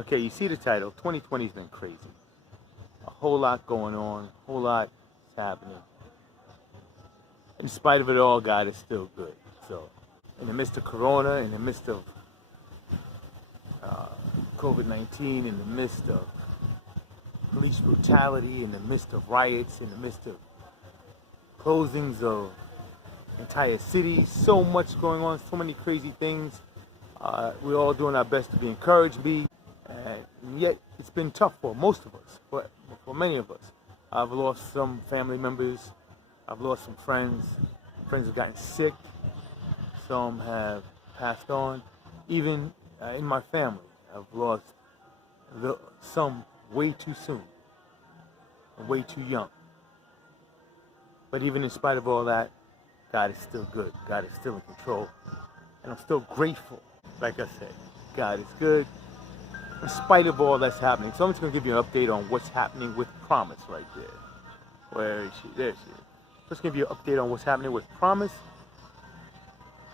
Okay, you see the title. 2020's been crazy. A whole lot going on. A whole lot is happening. In spite of it all, God is still good. So, in the midst of Corona, in the midst of COVID-19, in the midst of police brutality, in the midst of riots, in the midst of closings of entire cities, so much going on, so many crazy things. We're all doing our best to be encouraged, and yet it's been tough for most of us, for many of us. I've lost some family members, I've lost some friends. Friends have gotten sick, some have passed on. Even in my family, I've lost some way too soon, way too young. But even in spite of all that, God is still good. God is still in control. And I'm still grateful. Like I said, God is good in spite of all that's happening. So I'm just going to give you an update on what's happening with Promise right there. Where is she? There she is. Just give you an update on what's happening with Promise.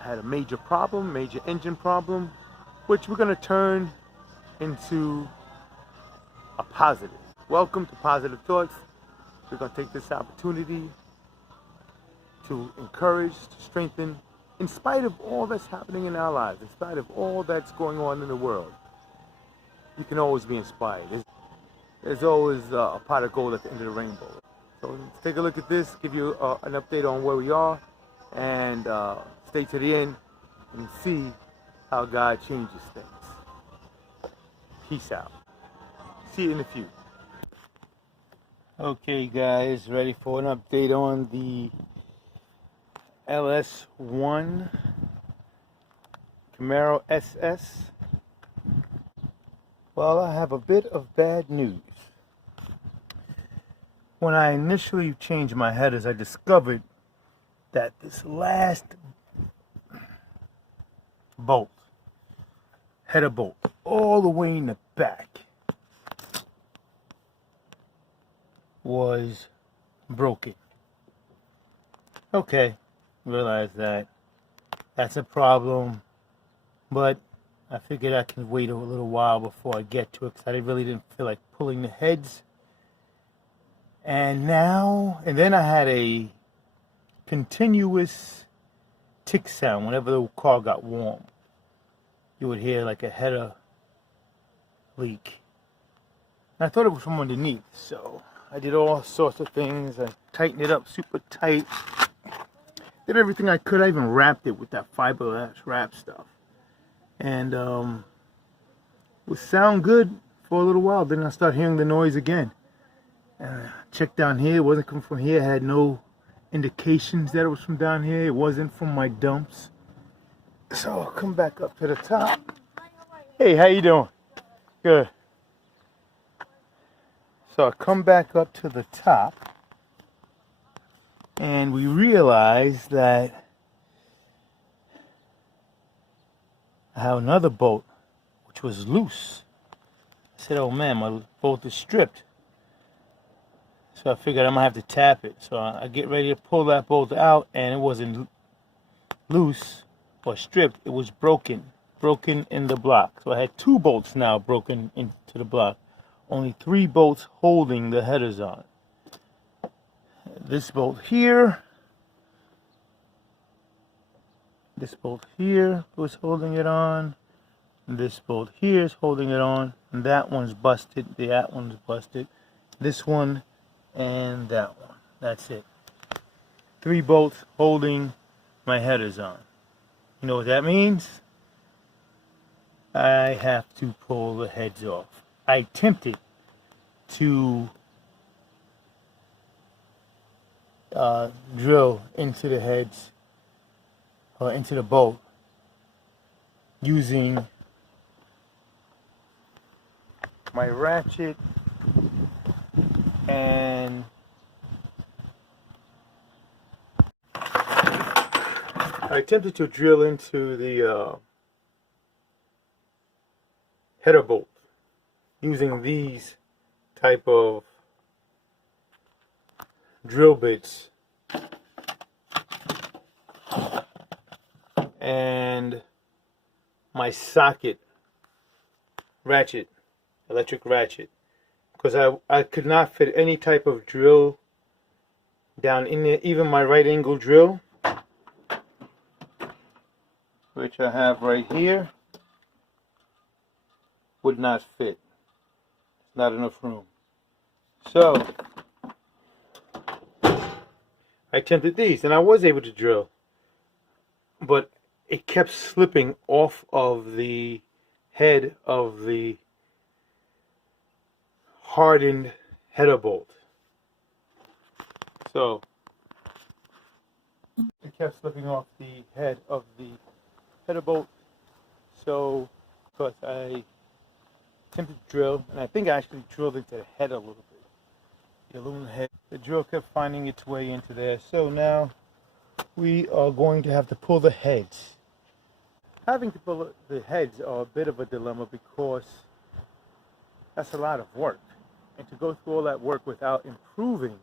I had a major problem, major engine problem, which we're going to turn into a positive. Welcome to Positive Thoughts. We're going to take this opportunity to encourage, to strengthen, in spite of all that's happening in our lives, in spite of all that's going on in the world. You can always be inspired. There's always a pot of gold at the end of the rainbow. So let's take a look at this, give you an update on where we are, and stay to the end and see how God changes things. Peace out. See you in a few. Okay guys, ready for an update on the LS1 Camaro SS? Well, I have a bit of bad news. When I initially changed my headers, I discovered that this last bolt, header bolt, all the way in the back, was broken. Okay, realize that that's a problem, but I figured I can wait a little while before I get to it because I really didn't feel like pulling the heads. And then I had a continuous tick sound whenever the car got warm. You would hear like a header leak. And I thought it was from underneath, so I did all sorts of things. I tightened it up super tight. Did everything I could. I even wrapped it with that fiberglass wrap stuff. And it would sound good for a little while. Then I started hearing the noise again. Checked down here, it wasn't coming from here. It had no indications that it was from down here. It wasn't from my dumps. So I'll come back up to the top. Hey, how you doing? Good. So I come back up to the top, and we realize that I have another bolt which was loose. I said, oh man, my bolt is stripped. So I figured I might have to tap it. So I get ready to pull that bolt out, and it wasn't loose or stripped. It was broken in the block. So I had two bolts now broken into the block. Only 3 bolts holding the headers on. This bolt here. This bolt here was holding it on. This bolt here is holding it on. And that one's busted. That one's busted. This one and that one. That's it. 3 bolts holding my headers on. You know what that means? I have to pull the heads off. I attempted to drill into the heads, or into the bolt, using my ratchet and I attempted to drill into the header bolt using these type of drill bits and my socket ratchet electric ratchet, because I could not fit any type of drill down in there. Even my right angle drill, which I have right here, would not fit. Not enough room. So I attempted these, and I was able to drill, but it kept slipping off of the head of the hardened header bolt. So it kept slipping off the head of the header bolt. So, because I attempted to drill, and I think I actually drilled into the head a little bit. The aluminum head. The drill kept finding its way into there. So now we are going to have to pull the heads. Having to pull the heads are a bit of a dilemma because that's a lot of work. And to go through all that work without improving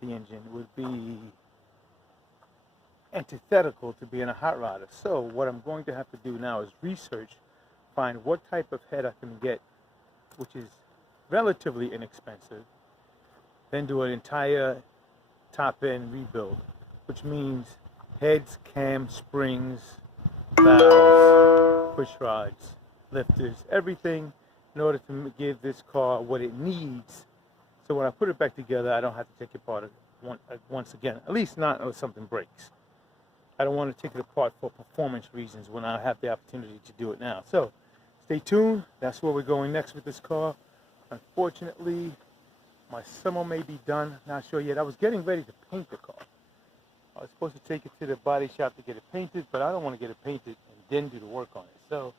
the engine would be antithetical to being a hot rodder. So what I'm going to have to do now is research, find what type of head I can get, which is relatively inexpensive, then do an entire top end rebuild, which means heads, cams, springs, valves, push rods, lifters, everything in order to give this car what it needs. So when I put it back together, I don't have to take it apart once again, at least not if something breaks. I don't want to take it apart for performance reasons when I have the opportunity to do it now. So stay tuned. That's where we're going next with this car. Unfortunately, my summer may be done, not sure yet. I was getting ready to paint the car. I was supposed to take it to the body shop to get it painted, but I don't want to get it painted and then do the work on it. So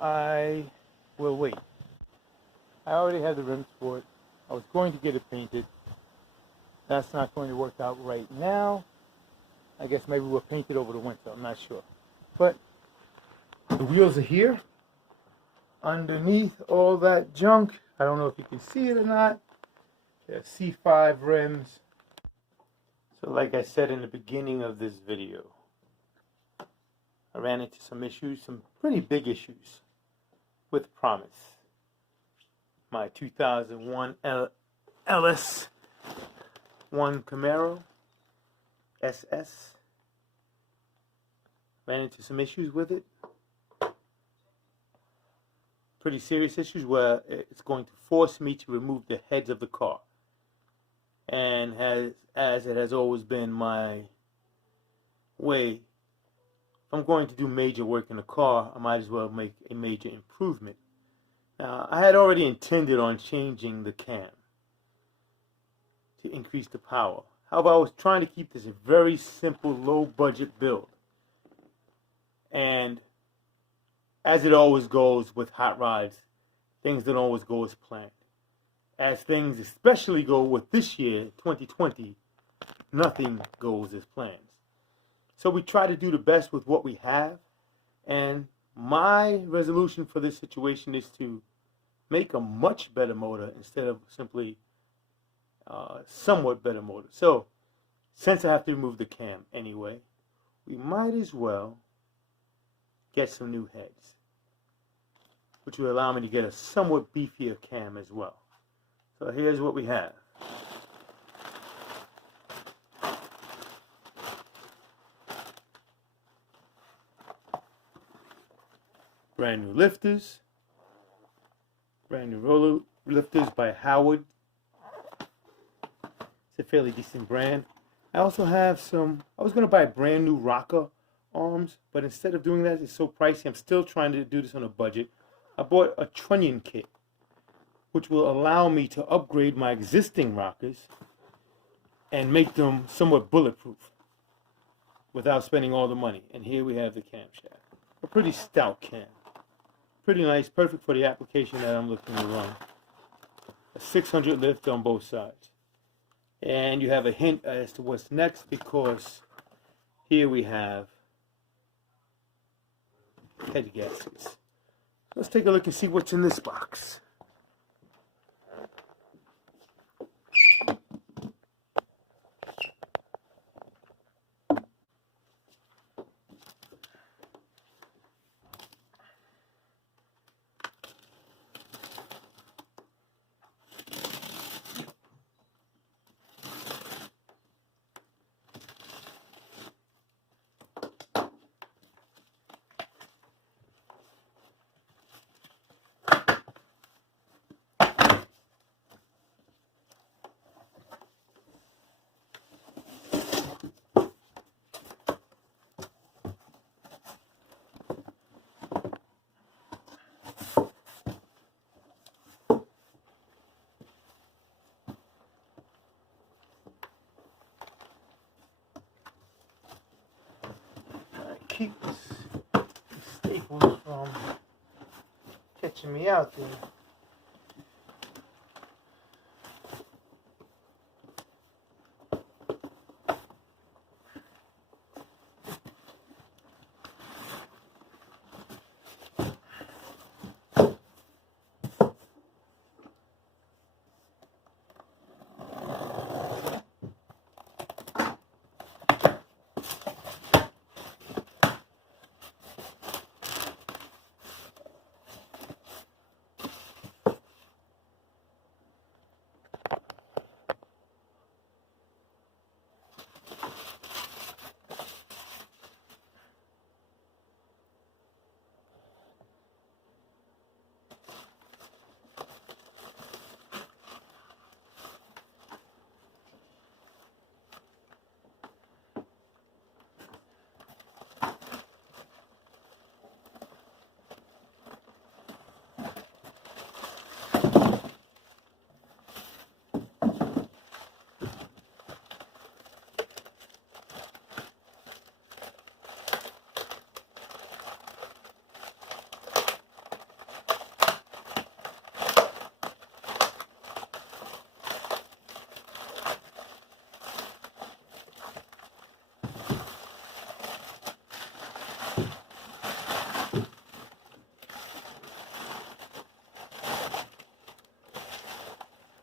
I will wait. I already have the rims for it. I was going to get it painted. That's not going to work out right now. I guess maybe we'll paint it over the winter. I'm not sure. But the wheels are here. Underneath all that junk, I don't know if you can see it or not, they're C5 rims. So like I said in the beginning of this video, I ran into some issues, some pretty big issues with Promise. My 2001 LS1 Camaro SS. Ran into some issues with it. Pretty serious issues where it's going to force me to remove the heads of the car. And as it has always been my way, if I'm going to do major work in the car, I might as well make a major improvement. Now, I had already intended on changing the cam to increase the power. However, I was trying to keep this a very simple, low-budget build. And as it always goes with hot rods, things don't always go as planned. As things especially go with this year, 2020, nothing goes as planned. So we try to do the best with what we have. And my resolution for this situation is to make a much better motor instead of simply somewhat better motor. So since I have to remove the cam anyway, we might as well get some new heads, which will allow me to get a somewhat beefier cam as well. So here's what we have. Brand new lifters, brand new roller lifters by Howard. It's a fairly decent brand. I also have some, I was going to buy brand new rocker arms, but instead of doing that, it's so pricey. I'm still trying to do this on a budget. I bought a trunnion kit, which will allow me to upgrade my existing rockers and make them somewhat bulletproof without spending all the money. And here we have the camshaft. A pretty stout cam. Pretty nice, perfect for the application that I'm looking to run. A 600 lift on both sides. And you have a hint as to what's next, because here we have head gaskets. Let's take a look and see what's in this box. keep these staples from catching me out there.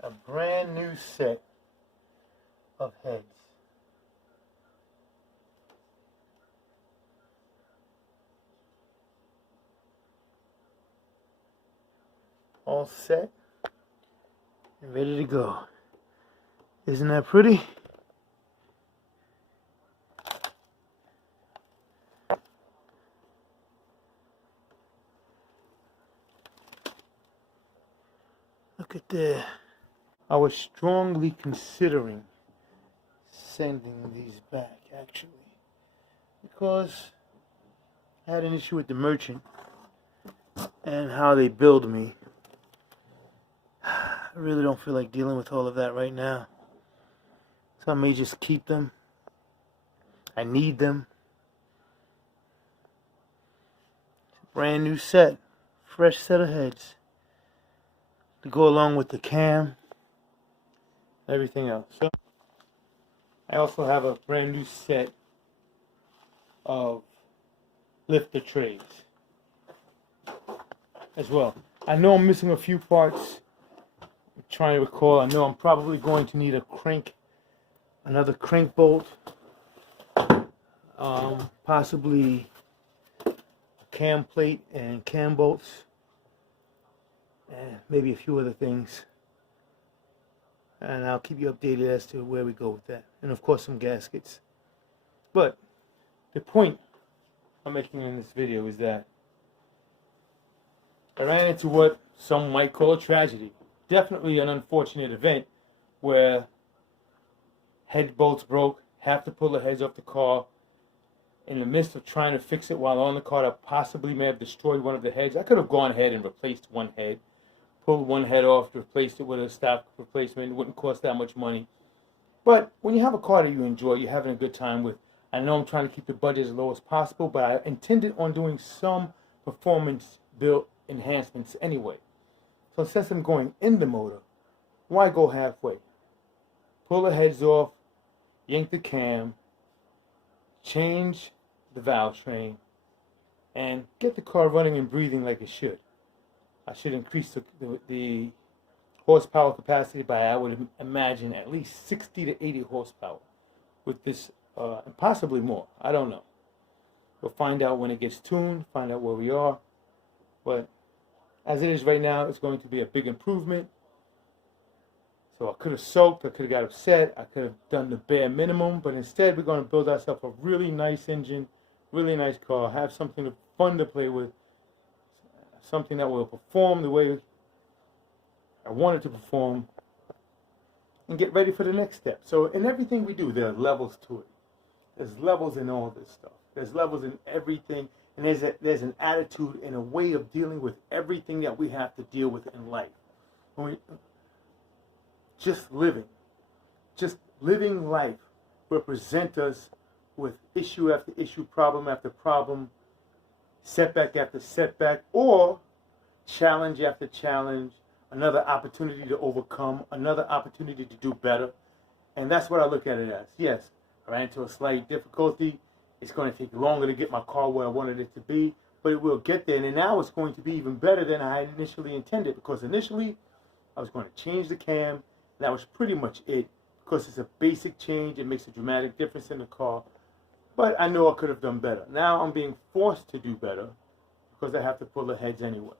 A brand new set of heads. All set and ready to go. Isn't that pretty? Look at that. I was strongly considering sending these back, actually, because I had an issue with the merchant and how they billed me. I really don't feel like dealing with all of that right now, so I may just keep them. I need them. Brand new set, fresh set of heads to go along with the cam, everything else. So I also have a brand new set of lifter trays as well. I know I'm missing a few parts. I'm trying to recall. I know I'm probably going to need another crank bolt, possibly cam plate and cam bolts, and maybe a few other things. And I'll keep you updated as to where we go with that. And of course some gaskets. But the point I'm making in this video is that I ran into what some might call a tragedy. Definitely an unfortunate event where head bolts broke, have to pull the heads off the car. In the midst of trying to fix it while on the car, I possibly may have destroyed one of the heads. I could have gone ahead and replaced one head. Pulled one head off, replaced it with a stock replacement. It wouldn't cost that much money. But when you have a car that you enjoy, you're having a good time with, I know I'm trying to keep the budget as low as possible, but I intended on doing some performance built enhancements anyway. So since I'm going in the motor, why go halfway? Pull the heads off, yank the cam, change the valve train, and get the car running and breathing like it should. I should increase the horsepower capacity by, I would imagine, at least 60 to 80 horsepower with this, and possibly more. I don't know. We'll find out when it gets tuned, find out where we are. But as it is right now, it's going to be a big improvement. So I could have sulked, I could have got upset, I could have done the bare minimum, but instead we're going to build ourselves a really nice engine, really nice car, have something fun to play with, something that will perform the way I want it to perform, and get ready for the next step. So in everything we do, there are levels to it. There's levels in all this stuff. There's levels in everything, and there's an attitude and a way of dealing with everything that we have to deal with in life. Just living life represents us with issue after issue, problem after problem, setback after setback, or challenge after challenge, another opportunity to overcome, another opportunity to do better. And that's what I look at it as. Yes, I ran into a slight difficulty. It's going to take longer to get my car where I wanted it to be, but it will get there. And now it's going to be even better than I had initially intended, because initially I was going to change the cam, and that was pretty much it, because it's a basic change. It makes a dramatic difference in the car, but I know I could have done better. Now I'm being forced to do better because I have to pull the heads anyway.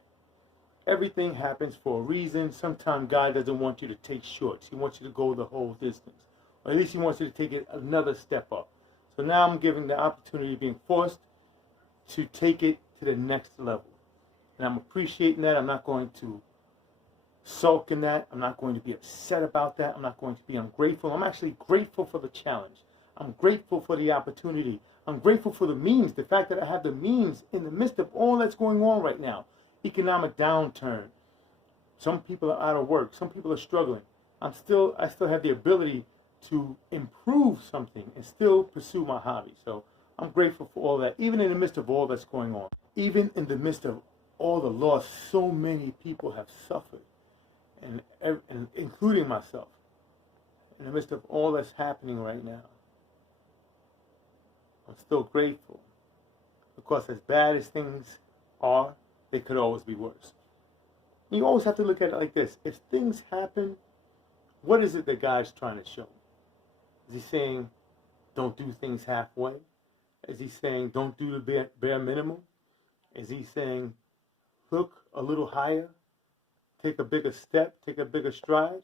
Everything happens for a reason. Sometimes God doesn't want you to take shorts. He wants you to go the whole distance. Or at least he wants you to take it another step up. So now I'm given the opportunity, being forced to take it to the next level. And I'm appreciating that. I'm not going to sulk in that. I'm not going to be upset about that. I'm not going to be ungrateful. I'm actually grateful for the challenge. I'm grateful for the opportunity. I'm grateful for the means, the fact that I have the means in the midst of all that's going on right now. Economic downturn. Some people are out of work. Some people are struggling. I still have the ability to improve something and still pursue my hobby. So I'm grateful for all that, even in the midst of all that's going on. Even in the midst of all the loss so many people have suffered, and including myself, in the midst of all that's happening right now, I'm still grateful, because as bad as things are, they could always be worse. You always have to look at it like this. If things happen, what is it that God's trying to show? Is he saying, don't do things halfway? Is he saying, don't do the bare minimum? Is he saying, look a little higher, take a bigger step, take a bigger stride?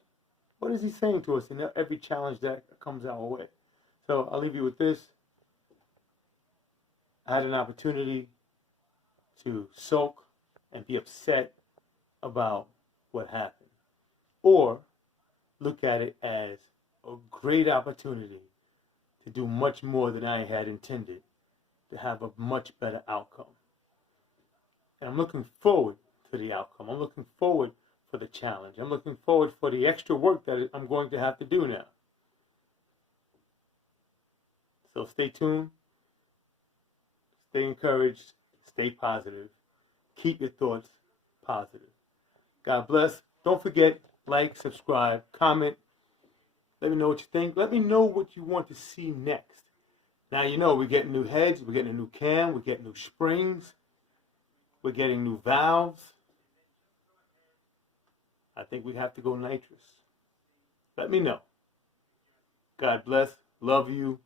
What is he saying to us in every challenge that comes our way? So I'll leave you with this. I had an opportunity to sulk and be upset about what happened, or look at it as a great opportunity to do much more than I had intended, to have a much better outcome. And I'm looking forward to the outcome. I'm looking forward for the challenge. I'm looking forward for the extra work that I'm going to have to do now. So stay tuned, stay encouraged, stay positive, keep your thoughts positive. God bless. Don't forget, like, subscribe, comment. Let me know what you think. Let me know what you want to see next. Now you know we're getting new heads, we're getting a new cam, we're getting new springs, we're getting new valves. I think we have to go nitrous. Let me know. God bless. Love you.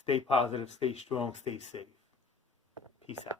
Stay positive, stay strong, stay safe. Peace out.